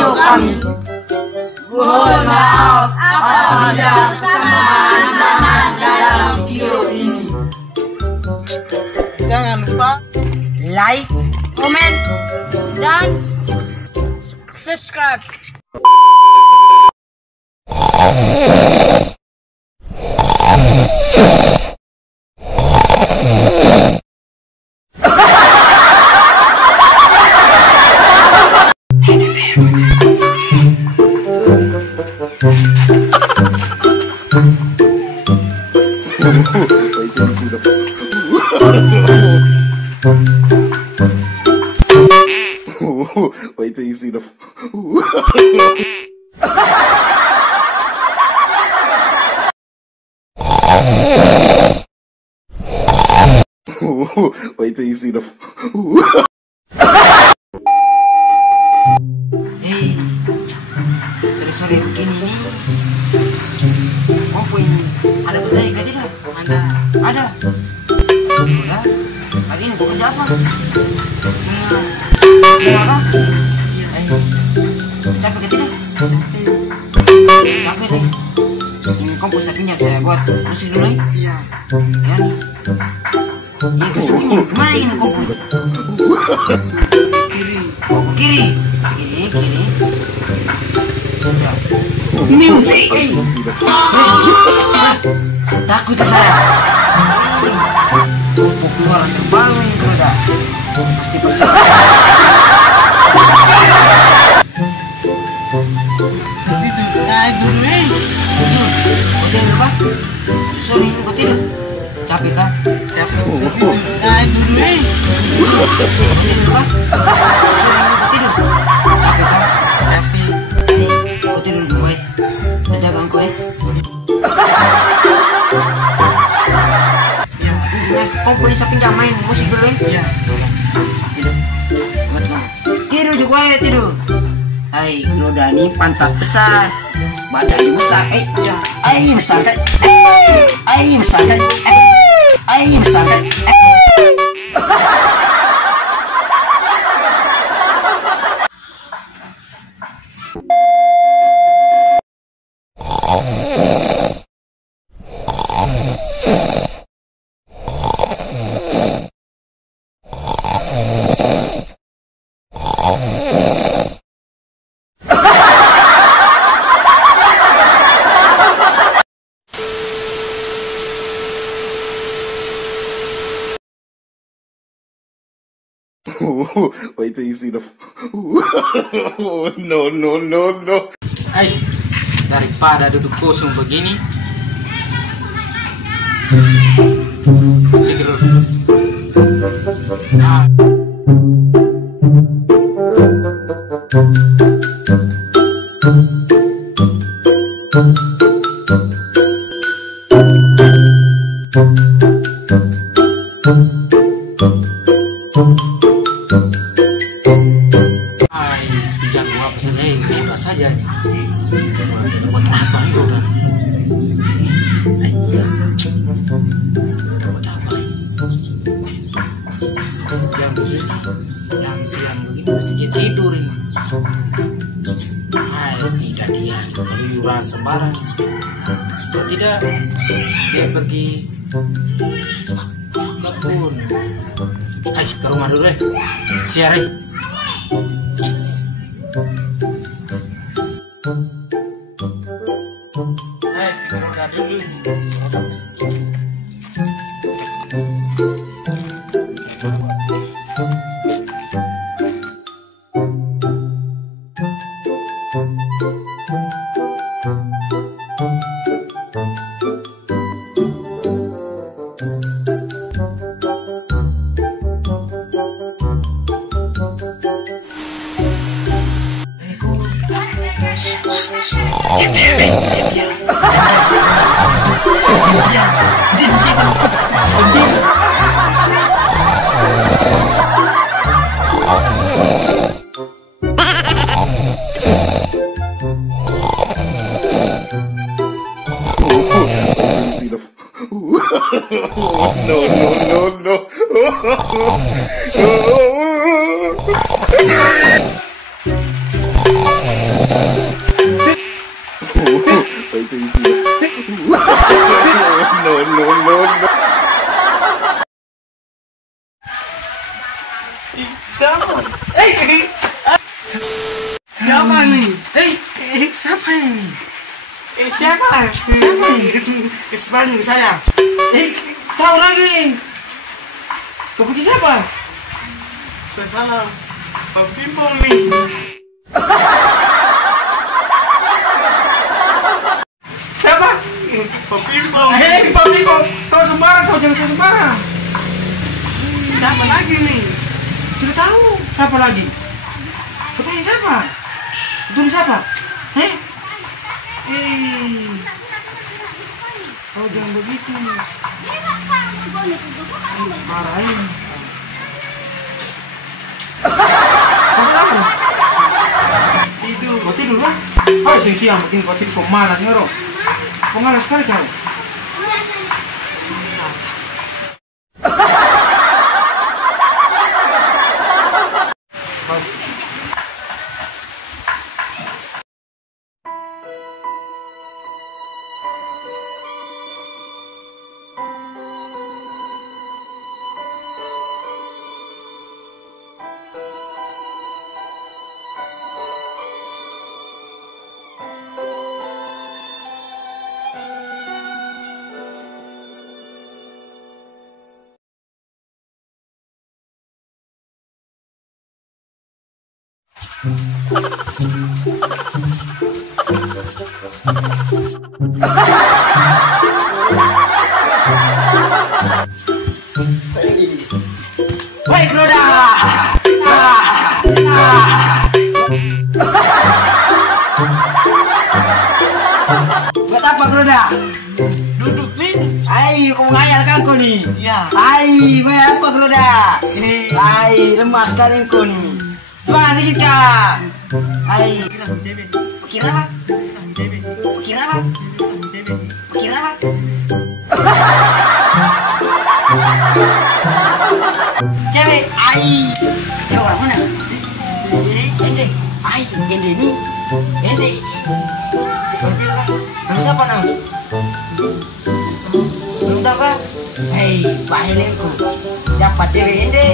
video kami. Mohon maaf apabila kesalahan dalam video ini. Jangan lupa Like, komen, dan subscribe. Wait till you see the. Wait till you see the. Hei, sore-sore begini nih. Apa ini? Ada budaya gak tidak? Ada. Udah. Hari ini bekerja apa? Apa? Capek gak tidak? Capek deh. Ini kompos saya pinjam, saya buat musik dulu ya. Iya. Ya nih. Ini kesini. Kemana ini kompos? Oh, ke kiri. Kiri. Sudah. Music. Takut saya. Keluar terbang ini sudah. Pasti. Tidur pak? Sorry, kau tidur. Capek kan? Capek. Tidur pak? Sorry, kau tidur. Capek kan? Capek. Kau tidur dulu ya. Dadah ganggu ya. Mas, komponi saya pinjam main musik dulu ya. Iya. Tidur. Tidur juga ya tidur. Hai, Glodani pantat besar, badan besar, besar kan, besar kan, besar kan. Wait till you see the. No. Hai, daripada duduk kosong begini, pikir dulu. Jago apa saja yang mudah saja nih. Buat apa itu udah? Buat apa? Jam begini, jam siang begini mesti dia tidur ini. Tidak dia keluyuran sembarang. Kalau tidak dia pergi kebun. Ke rumah dulu deh. Siarai. Kita dulu. No. Wait till you see the. No, no, no, no. Siapa? Siapa nih? Siapa ini? Siapa? Siapa ini? Kesempatan saya. Tahu lagi. Kau pergi siapa? Saya salah. Pak Pimpong nih. Siapa? Pak Pimpong. Pak Pimpong. Kau sembarang, kau jangan sembarang. Siapa lagi nih? Tidak tahu siapa lagi. Kau tanya siapa? Itu siapa? Oh jangan begitu. Marahin. Kau apa? Tidur. Kau tidur lah. Siang-siang bikin kau tidur pemalas nyoro. Pemalas sekali kau. Hei Groda! Buat apa Groda? Duduk nih. Ayo, kau ngayal kan kau nih? Ya. Ayo, buat apa Groda? Ayo, lemah sekali kau nih. Semangat sedikit kak. Ayo. Kira apa? Kira apa? Kira apa? Cewek, cewek orang mana? Ende, ende ini, ende. Berarti lo kan, belum siapa nam? Belum tahu kan? Bahilengku, dapat cewek ende,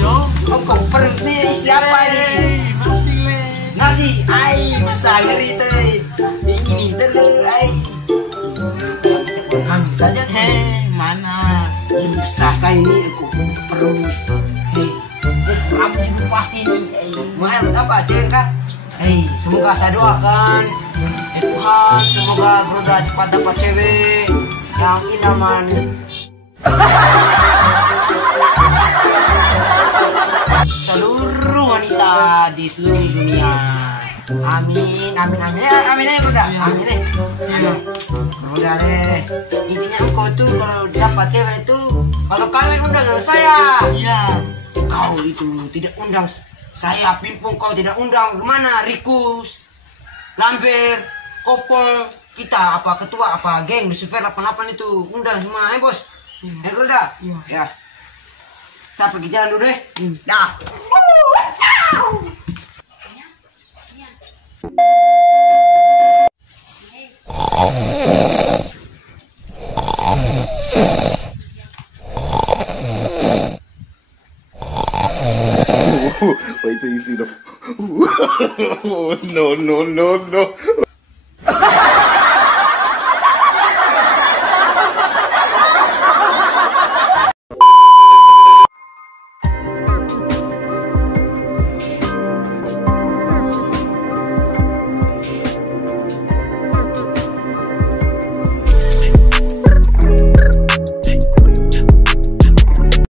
Jo. kau perut nih siapa ini? Masih le. Nasi, besar ngeri teh, dinginin telur, ambil saja. Mana? Besar kayak ini aku perlu rambut juga pasti ini mahal apa cewek kak semoga saya doakan Tuhan semoga Groda cepat dapat cewek yang idaman seluruh wanita di seluruh dunia. Amin, amin, amin ya, amin ya Groda, amin deh. Groda deh. Intinya engkau tuh kalau dapat cewek tuh, kalau kawin undang saya. Iya. Kau itu tidak undang saya, Pimpong, kau tidak undang kemana? Rikus, Lambert, Kopel, kita apa ketua apa geng, Lucifer apa itu undang semua, bos. Groda. Iya. Ya. Saya pergi jalan dulu deh. Dah. Wait till you see the. No, no, no, no.